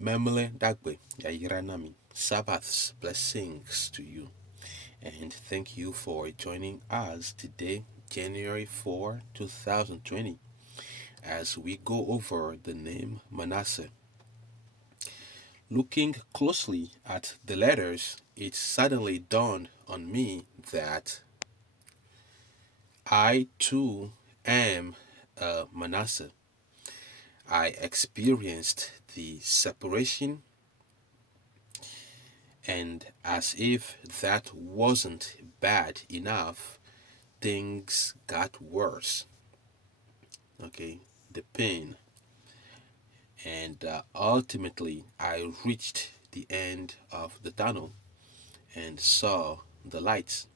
Memele Dagbe, Yayiranami, Sabbath's blessings to you. And thank you for joining us today, January 4, 2020, as we go over the name Manasseh. Looking closely at the letters, it suddenly dawned on me that I too am a Manasseh. I experienced the separation, and as if that wasn't bad enough, things got worse. Okay, the pain. And ultimately, I reached the end of the tunnel and saw the lights.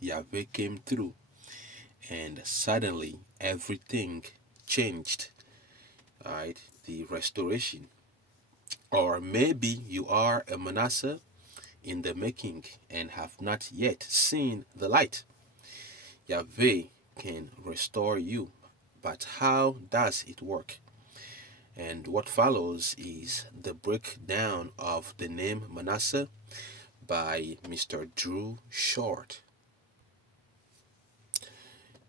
Yahweh came through, and suddenly everything changed. Right? The restoration. Or maybe you are a Manasseh in the making and have not yet seen the light. Yahweh can restore you. But how does it work? And what follows is the breakdown of the name Manasseh by Mr. Drew Short.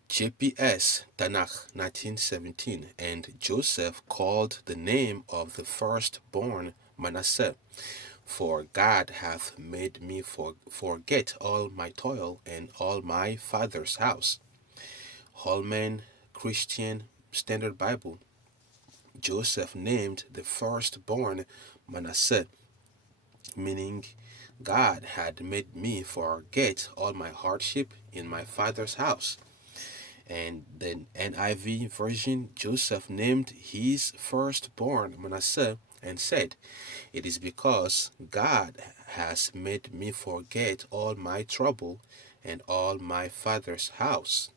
JPS Tanakh 1917, and Joseph called the name of the firstborn Manasseh, for God hath made me forget all my toil and all my father's house. Holman Christian Standard Bible. Joseph named the firstborn Manasseh, meaning God had made me forget all my hardship in my father's house. And the NIV version, Joseph named his firstborn Manasseh and said, "It is because God has made me forget all my trouble and all my father's house."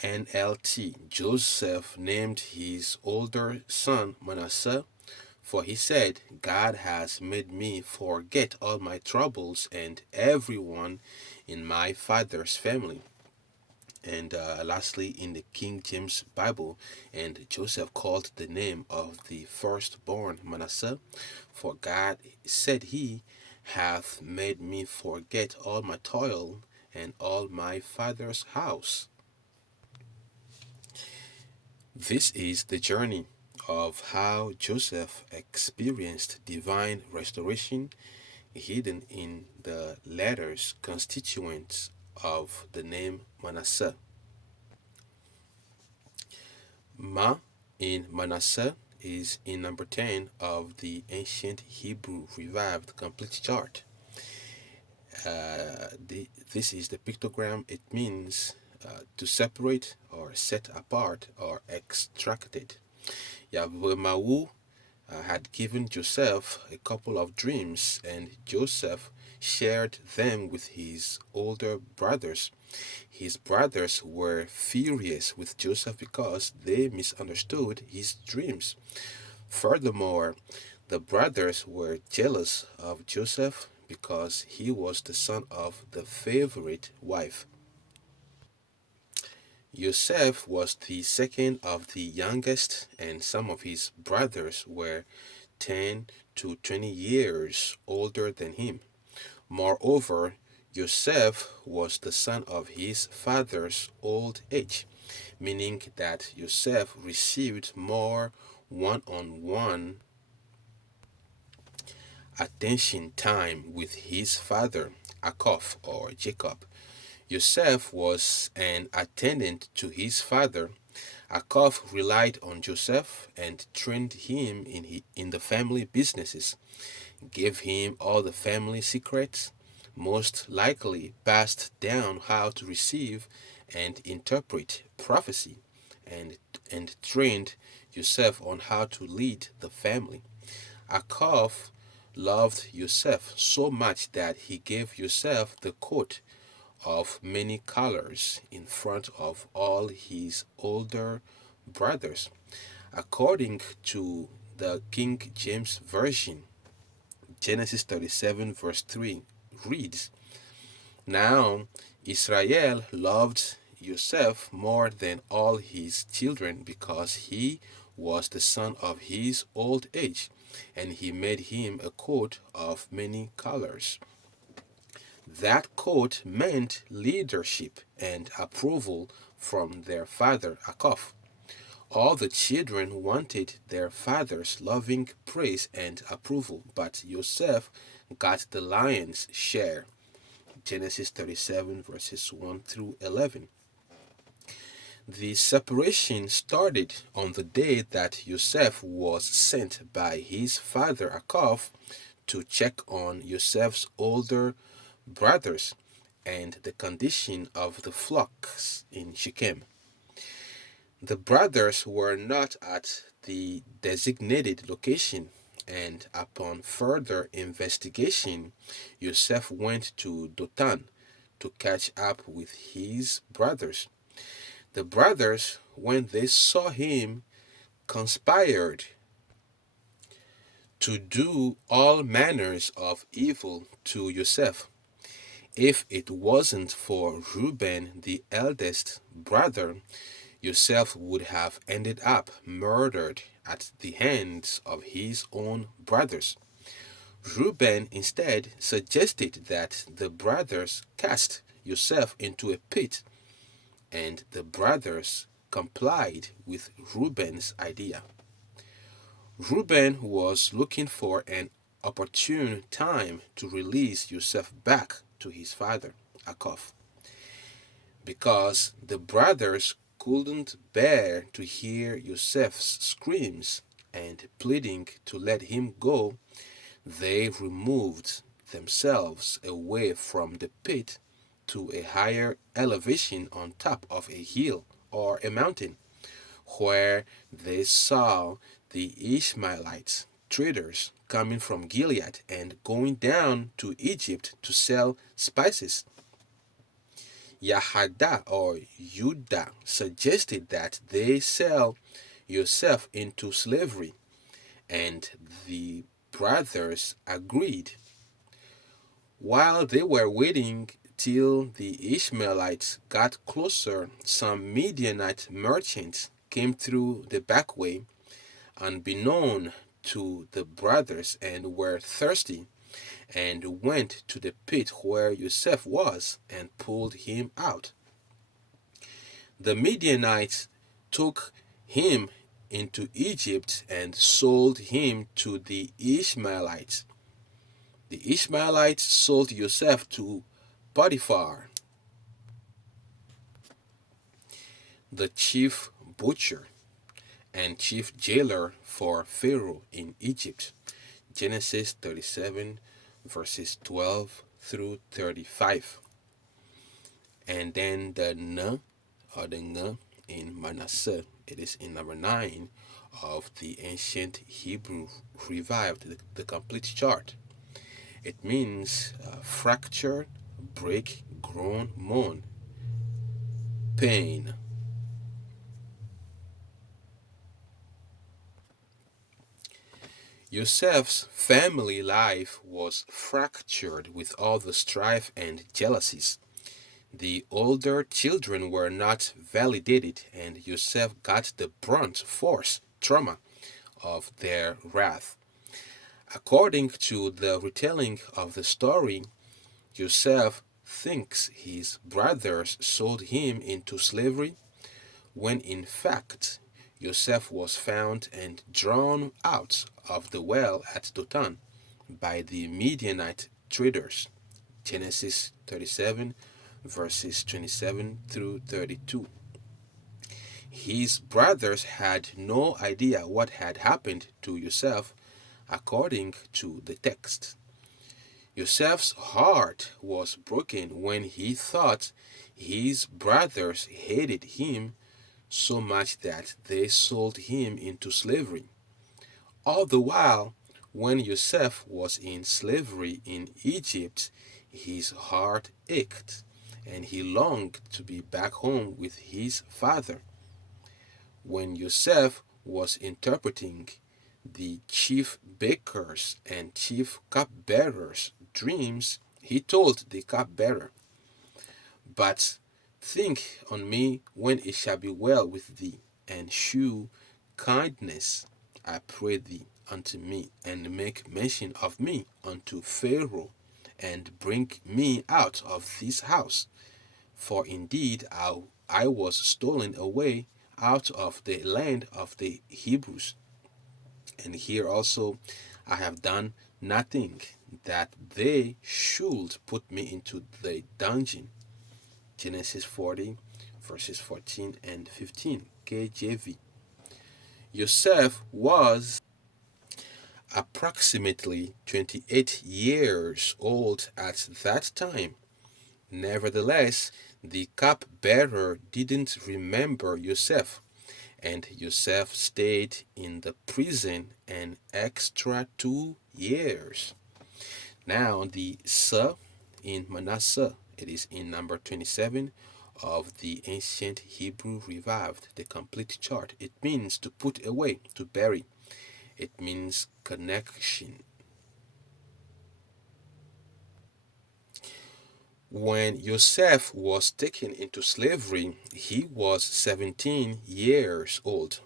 NLT, Joseph named his older son Manasseh, for he said, "God has made me forget all my troubles and everyone in my father's family." And lastly, in the King James Bible, and Joseph called the name of the firstborn Manasseh, for God said, "He hath made me forget all my toil and all my father's house." This is the journey of how Joseph experienced divine restoration hidden in the letters constituents of the name Manasseh. Ma in Manasseh is in number 10 of the ancient Hebrew revived complete chart. This is the pictogram. It means to separate or set apart or extracted. Yahweh Mawu had given Joseph a couple of dreams, and Joseph shared them with his older brothers. His brothers were furious with Joseph because they misunderstood his dreams. Furthermore, the brothers were jealous of Joseph because he was the son of the favorite wife. Joseph was the second of the youngest, and some of his brothers were 10 to 20 years older than him. Moreover, Joseph was the son of his father's old age, meaning that Joseph received more one-on-one attention time with his father, Jacob or Jacob. Joseph was an attendant to his father. Jacob relied on Joseph and trained him in the family businesses, gave him all the family secrets, most likely passed down how to receive and interpret prophecy, and trained Joseph on how to lead the family. Jacob loved Joseph so much that he gave Joseph the coat of many colors in front of all his older brothers. According to the King James Version, Genesis 37, verse 3 reads, "Now Israel loved Joseph more than all his children because he was the son of his old age, and he made him a coat of many colors. That coat meant leadership and approval from their father Akov. All the children wanted their father's loving praise and approval, but Joseph got the lion's share. Genesis 37, verses 1 through 11. The separation started on the day that Joseph was sent by his father Akov to check on Joseph's older brothers and the condition of the flocks in Shechem. The brothers were not at the designated location, and upon further investigation, Joseph went to Dothan to catch up with his brothers. The brothers, when they saw him, conspired to do all manners of evil to Joseph. If it wasn't for Reuben, the eldest brother, Joseph would have ended up murdered at the hands of his own brothers. Reuben instead suggested that the brothers cast Joseph into a pit, and the brothers complied with Reuben's idea. Reuben was looking for an opportune time to release Joseph back to his father, Akov, because the brothers couldn't bear to hear Joseph's screams and pleading to let him go. They removed themselves away from the pit to a higher elevation on top of a hill or a mountain, where they saw the Ishmaelites, traders coming from Gilead and going down to Egypt to sell spices. Yahada or Judah suggested that they sell Joseph into slavery, and the brothers agreed. While they were waiting till the Ishmaelites got closer, some Midianite merchants came through the back way, unbeknown to the brothers, and were thirsty, and went to the pit where Joseph was and pulled him out. The Midianites took him into Egypt and sold him to the Ishmaelites. The Ishmaelites sold Joseph to Potiphar, the chief butcher and chief jailer for Pharaoh in Egypt. Genesis 37, verses 12 through 35. And then the N, or the N in Manasseh, it is in number 9 of the ancient Hebrew revived, the complete chart. It means fracture, break, groan, moan, pain. Joseph's family life was fractured with all the strife and jealousies. The older children were not validated, and Joseph got the brunt force trauma of their wrath. According to the retelling of the story, Joseph thinks his brothers sold him into slavery, when in fact Joseph was found and drawn out of the well at Dothan by the Midianite traders. Genesis 37, verses 27 through 32. His brothers had no idea what had happened to Joseph, according to the text. Joseph's heart was broken when he thought his brothers hated him so much that they sold him into slavery. All the while, when Joseph was in slavery in Egypt, his heart ached, and he longed to be back home with his father. When Joseph was interpreting the chief baker's and chief cupbearer's dreams, he told the cupbearer, "But think on me when it shall be well with thee, and shew kindness, I pray thee, unto me, and make mention of me unto Pharaoh, and bring me out of this house. For indeed I was stolen away out of the land of the Hebrews. And here also I have done nothing that they should put me into the dungeon. Genesis 40, verses 14 and 15, KJV. Joseph was approximately 28 years old at that time. Nevertheless, the cupbearer didn't remember Joseph, and Joseph stayed in the prison an extra 2 years. Now, the "sa" in Manasseh, it is in number 27 of the ancient Hebrew revived, the complete chart. It means to put away, to bury. It means connection. When Joseph was taken into slavery, he was 17 years old.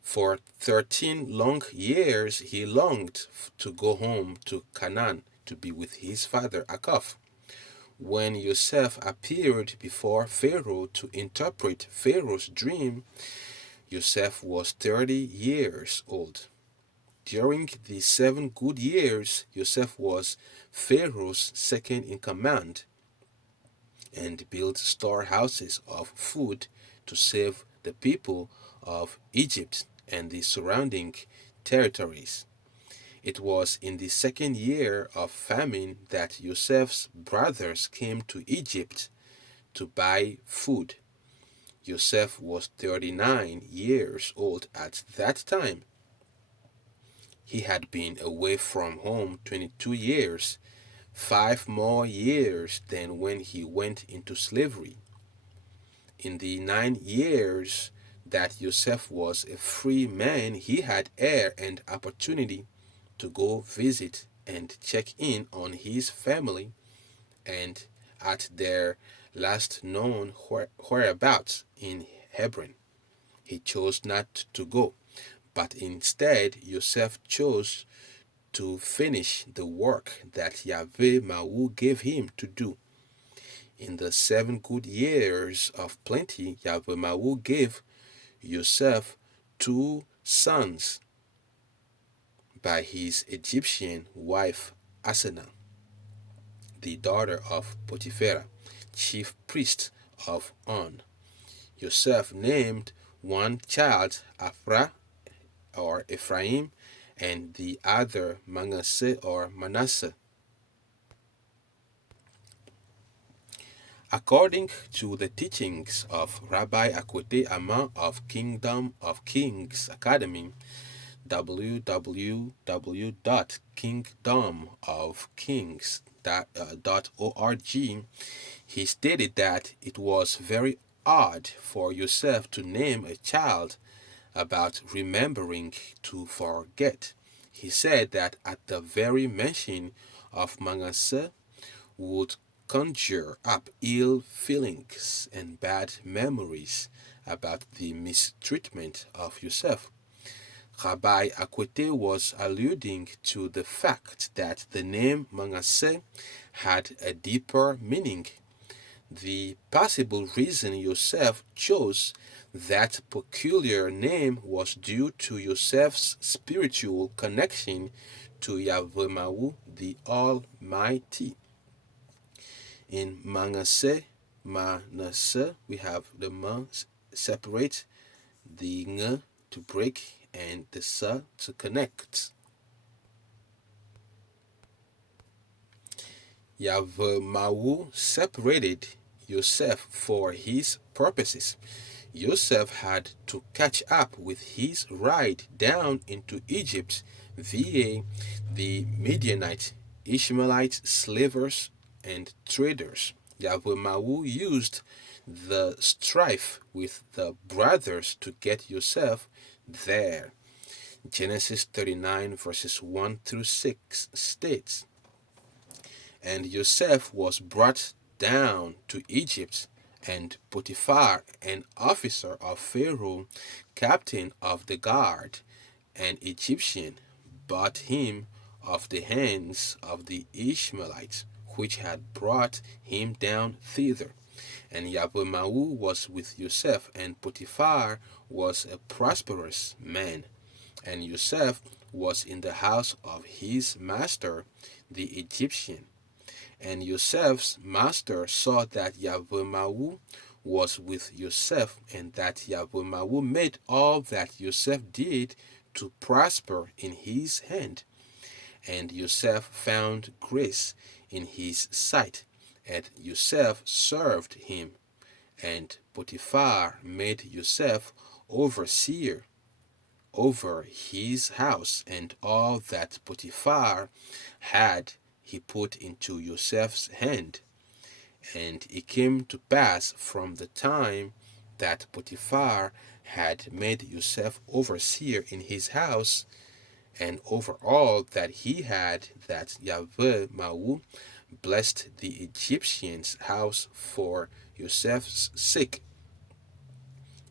For 13 long years, he longed to go home to Canaan to be with his father Akaf. When Joseph appeared before Pharaoh to interpret Pharaoh's dream, Joseph was 30 years old. During the 7 good years, Joseph was Pharaoh's second in command and built storehouses of food to save the people of Egypt and the surrounding territories. It was in the second year of famine that Joseph's brothers came to Egypt to buy food. Joseph was 39 years old at that time. He had been away from home 22 years, 5 more years than when he went into slavery. In the 9 years that Joseph was a free man, he had air and opportunity to go visit and check in on his family and at their last known whereabouts in Hebron. He chose not to go, but instead Joseph chose to finish the work that Yahweh Mawu gave him to do. In the 7 good years of plenty, Yahweh Mawu gave Joseph 2 sons by his Egyptian wife Asenath, the daughter of Potiphera, chief priest of On. Joseph named one child Afra or Ephraim and the other Manasseh or Manasseh. According to the teachings of Rabbi Akwete Ama of Kingdom of Kings Academy, www.kingdomofkings.org, he stated that it was very odd for Joseph to name a child about remembering to forget. He said that at the very mention of Manasseh would conjure up ill feelings and bad memories about the mistreatment of Joseph. Rabbi Akwete was alluding to the fact that the name Manasseh had a deeper meaning. The possible reason Joseph chose that peculiar name was due to Joseph's spiritual connection to Yahweh Mawu, the Almighty. In Manasseh, we have the ma separate, the ng to break, and the sa to connect. Yahweh Mawu separated Joseph for his purposes. Joseph had to catch up with his ride down into Egypt via the Midianite, Ishmaelite slavers and traders. Yahweh Mawu used the strife with the brothers to get Joseph there. Genesis 39 verses 1 through 6 states, "And Joseph was brought down to Egypt And Potiphar, an officer of Pharaoh, captain of the guard, an Egyptian, bought him of the hands of the Ishmaelites, which had brought him down thither. And Yabemahu was with Joseph, and Potiphar was a prosperous man. And Joseph was in the house of his master, the Egyptian. And Joseph's master saw that Yabemahu was with Joseph, and that Yabemahu made all that Joseph did to prosper in his hand. And Joseph found grace in his sight, and Joseph served him. And Potiphar made Joseph overseer over his house, and all that Potiphar had he put into Joseph's hand. And it came to pass from the time that Potiphar had made Joseph overseer in his house and over all that he had, that Yahweh Mahu blessed the Egyptian's house for Joseph's sake.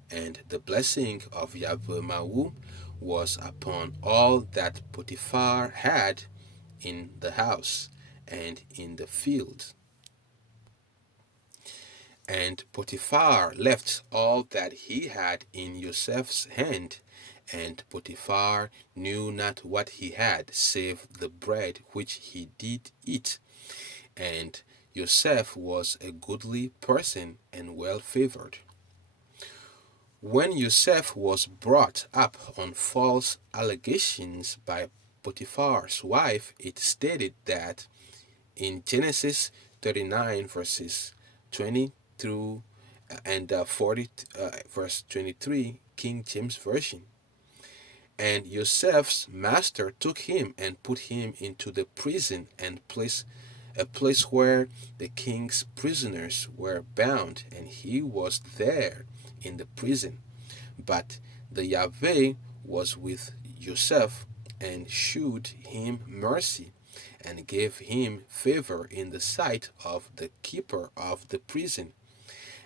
And the blessing of Yahweh Mahu was upon all that Potiphar had in the house and in the field. And Potiphar left all that he had in Joseph's hand, and Potiphar knew not what he had, save the bread which he did eat. And Joseph was a goodly person and well favored. When Joseph was brought up on false allegations by Potiphar's wife, it stated that in Genesis 39 verses 20 through and 40 verse 23, King James Version. And Joseph's master took him and put him into the prison, and a place where the king's prisoners were bound, and he was there in the prison. But the Yahweh was with Joseph, and shewed him mercy, and gave him favor in the sight of the keeper of the prison.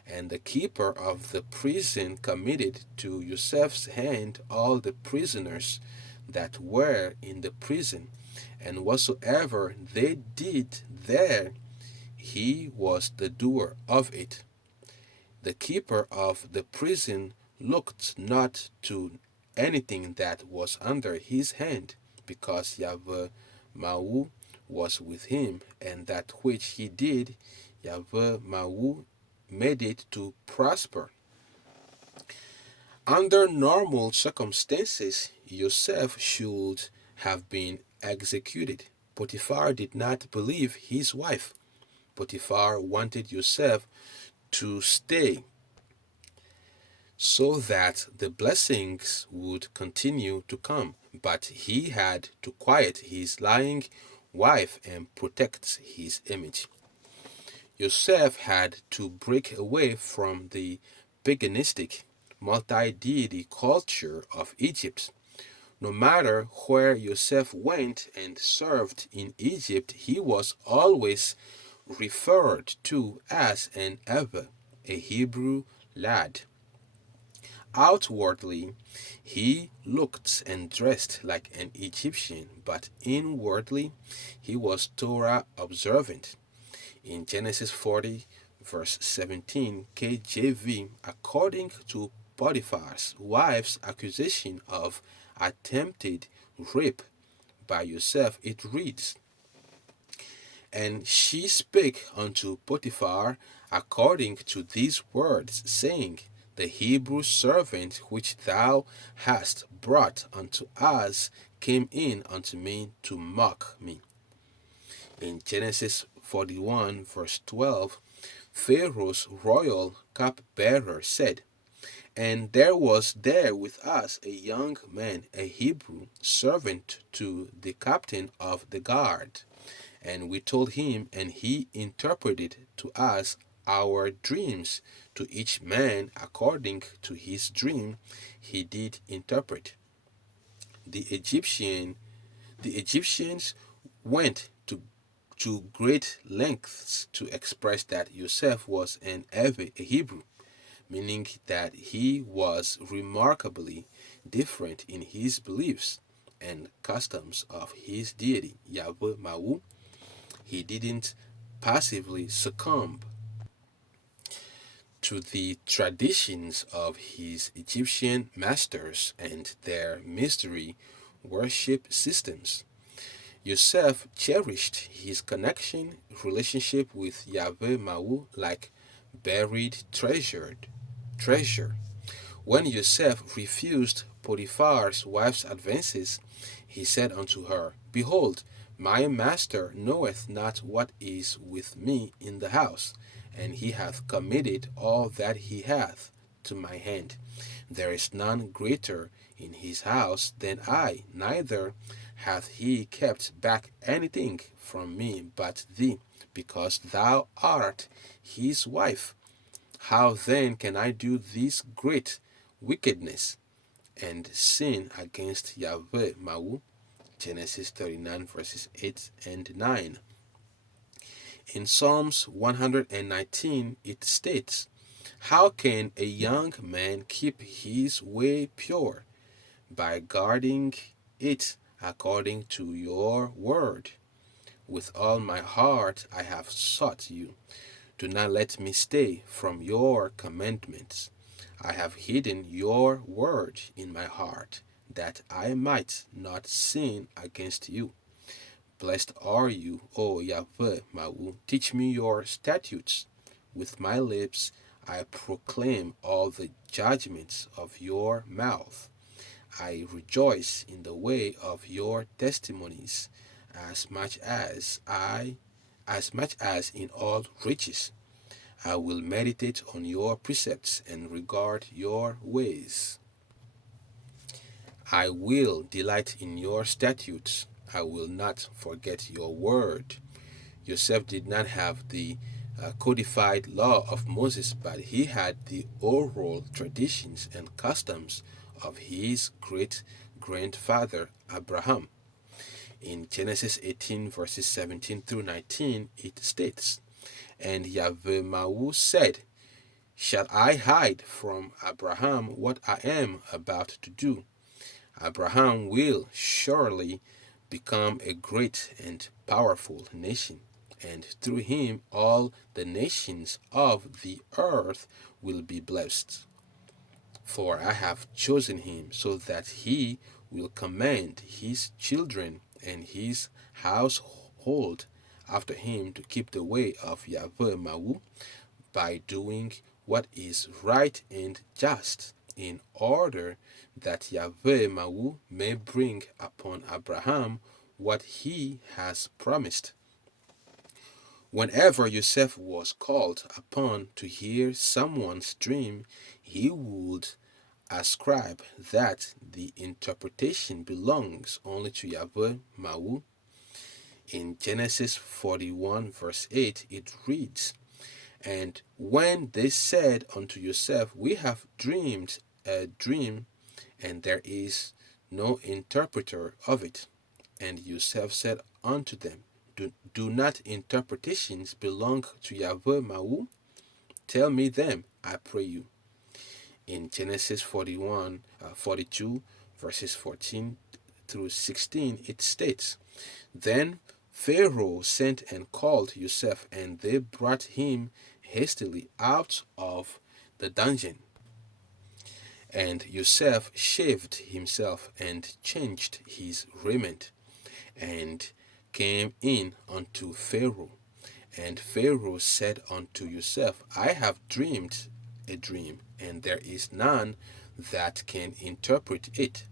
And the keeper of the prison committed to Joseph's hand all the prisoners that were in the prison, and whatsoever they did there, he was the doer of it. The keeper of the prison looked not to anything that was under his hand, because Yahweh Mahu was with him, and that which he did, Yahweh Mahu made it to prosper. Under normal circumstances, Joseph should have been executed. Potiphar did not believe his wife. Potiphar wanted Joseph to stay so that the blessings would continue to come, but he had to quiet his lying wife and protect his image. Joseph had to break away from the paganistic, multi-deity culture of Egypt. No matter where Joseph went and served in Egypt, he was always referred to as an Eber, a Hebrew lad. Outwardly, he looked and dressed like an Egyptian, but inwardly, he was Torah observant. In Genesis 40, verse 17, KJV, according to Potiphar's wife's accusation of attempted rape by Joseph, it reads, And she spake unto Potiphar according to these words, saying, The Hebrew servant which thou hast brought unto us came in unto me to mock me. In Genesis 41, verse 12, Pharaoh's royal cupbearer said, And there was there with us a young man, a Hebrew, servant to the captain of the guard. And we told him, and he interpreted to us our dreams. To each man according to his dream he did interpret. The Egyptians went to great lengths to express that Joseph was a Hebrew, meaning that he was remarkably different in his beliefs and customs of his deity, Yahweh Mawu. He didn't passively succumb to the traditions of his Egyptian masters and their mystery worship systems. Yosef cherished his relationship with Yahweh Mawu like buried treasure. When Yosef refused Potiphar's wife's advances, he said unto her, Behold, my master knoweth not what is with me in the house, and he hath committed all that he hath to my hand. There is none greater in his house than I, neither hath he kept back anything from me but thee, because thou art his wife. How then can I do this great wickedness and sin against Yahweh Mawu? Genesis 39 verses 8 and 9. In Psalms 119 it states, How can a young man keep his way pure? By guarding it according to your word. With all my heart I have sought you. Do not let me stay from your commandments. I have hidden your word in my heart, that I might not sin against you. Blessed are you, O Yahweh Mawu. Teach me your statutes. With my lips I proclaim all the judgments of your mouth. I rejoice in the way of your testimonies, as much as in all riches. I will meditate on your precepts and regard your ways. I will delight in your statutes. I will not forget your word. Joseph did not have the codified law of Moses, but he had the oral traditions and customs of his great grandfather Abraham. In Genesis 18, verses 17 through 19, it states, And Yahweh Mawu said, Shall I hide from Abraham what I am about to do? Abraham will surely become a great and powerful nation, and through him all the nations of the earth will be blessed. For I have chosen him so that he will command his children and his household after him to keep the way of Yahweh Mawu by doing what is right and just, in order that Yahweh Mawu may bring upon Abraham what he has promised. Whenever Joseph was called upon to hear someone's dream, he would ascribe that the interpretation belongs only to Yahweh Mawu. In Genesis 41 verse 8 it reads, And when they said unto Joseph, We have dreamed a dream, and there is no interpreter of it. And Joseph said unto them, Do not interpretations belong to Yahweh Mawu? Tell me them, I pray you. In Genesis 42, verses 14 through 16, it states, Then Pharaoh sent and called Joseph, and they brought him hastily out of the dungeon. And Joseph shaved himself and changed his raiment, and came in unto Pharaoh. And Pharaoh said unto Joseph, I have dreamed a dream, and there is none that can interpret it.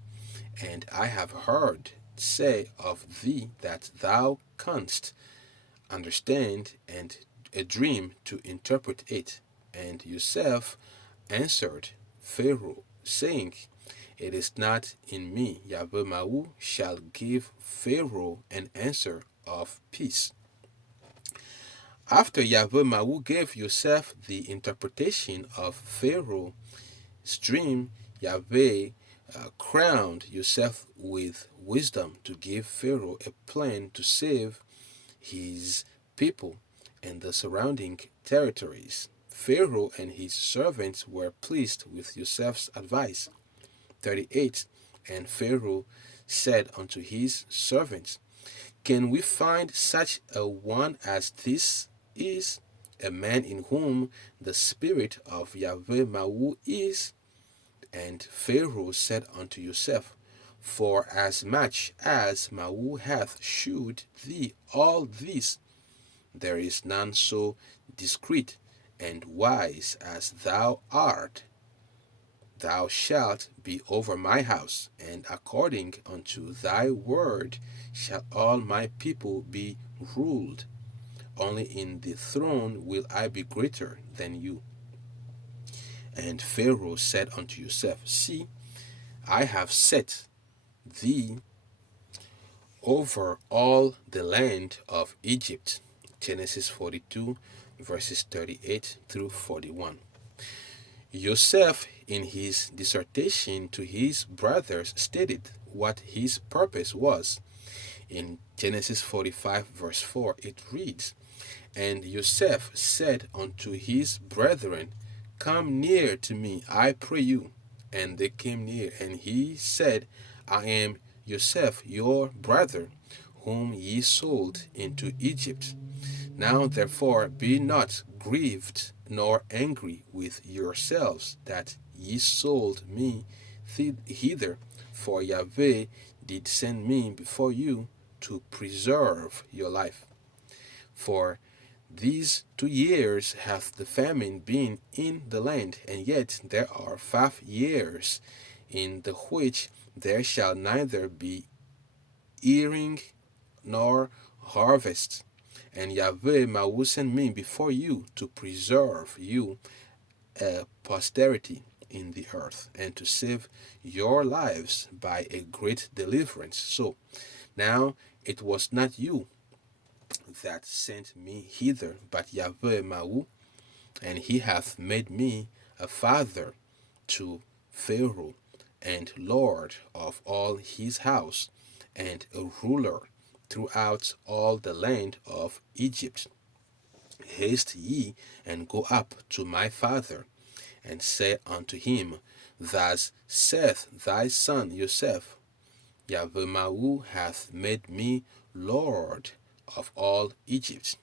And I have heard say of thee that thou canst understand and a dream to interpret it. And Joseph answered Pharaoh, saying, It is not in me. Yahweh Mawu shall give Pharaoh an answer of peace. After Yahweh Mawu gave Joseph the interpretation of Pharaoh's dream, Yahweh crowned Joseph with wisdom to give Pharaoh a plan to save his people, and the surrounding territories. Pharaoh and his servants were pleased with Joseph's advice. 38. And Pharaoh said unto his servants, Can we find such a one as this is, a man in whom the spirit of Yahweh Mawu is? And Pharaoh said unto Joseph, For as much as Mawu hath shewed thee all this, there is none so discreet and wise as thou art. Thou shalt be over my house, and according unto thy word shall all my people be ruled. Only in the throne will I be greater than you. And Pharaoh said unto Joseph, See, I have set thee over all the land of Egypt. Genesis 42, verses 38 through 41. Joseph, in his dissertation to his brothers, stated what his purpose was. In Genesis 45, verse 4, it reads, And Joseph said unto his brethren, Come near to me, I pray you. And they came near, and he said, I am Joseph, your brother, whom ye sold into Egypt. Now therefore be not grieved nor angry with yourselves that ye sold me hither, for Yahweh did send me before you to preserve your life. For these 2 years hath the famine been in the land, and yet there are 5 years in the which there shall neither be earing nor harvest. And Yahweh Mawu sent me before you to preserve you a posterity in the earth, and to save your lives by a great deliverance. So now it was not you that sent me hither, but Yahweh Mawu, and he hath made me a father to Pharaoh, and lord of all his house, and a ruler throughout all the land of Egypt. Haste ye, and go up to my father, and say unto him, Thus saith thy son Joseph, Yahweh Mawu hath made me Lord of all Egypt.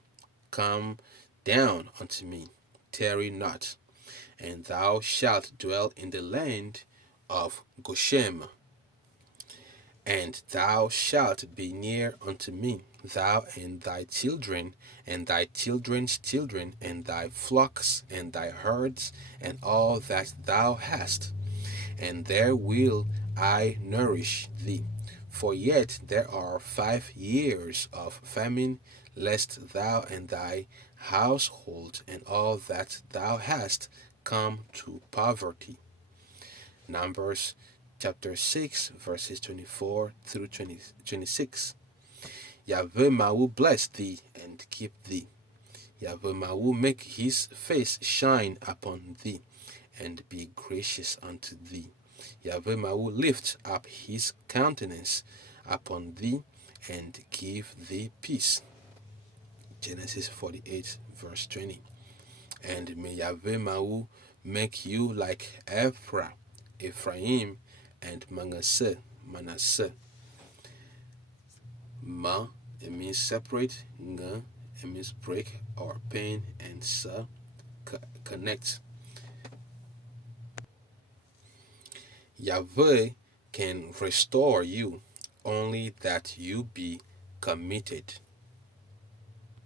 Come down unto me, tarry not, and thou shalt dwell in the land of Goshen, and thou shalt be near unto me, thou and thy children, and thy children's children, and thy flocks, and thy herds, and all that thou hast. And there will I nourish thee. For yet there are 5 years of famine, lest thou and thy household, and all that thou hast, come to poverty. Numbers chapter 6, verses 24 through 26. Yahweh Mawu bless thee and keep thee. Yahweh Mawu make his face shine upon thee, and be gracious unto thee. Yahweh Mawu lift up his countenance upon thee, and give thee peace. Genesis 48, verse 20. And may Yahweh Mawu make you like Ephraim, and Manasseh. Ma, it means separate. Nga, it means break or pain. And sa, connect. Yahweh can restore you, only that you be committed.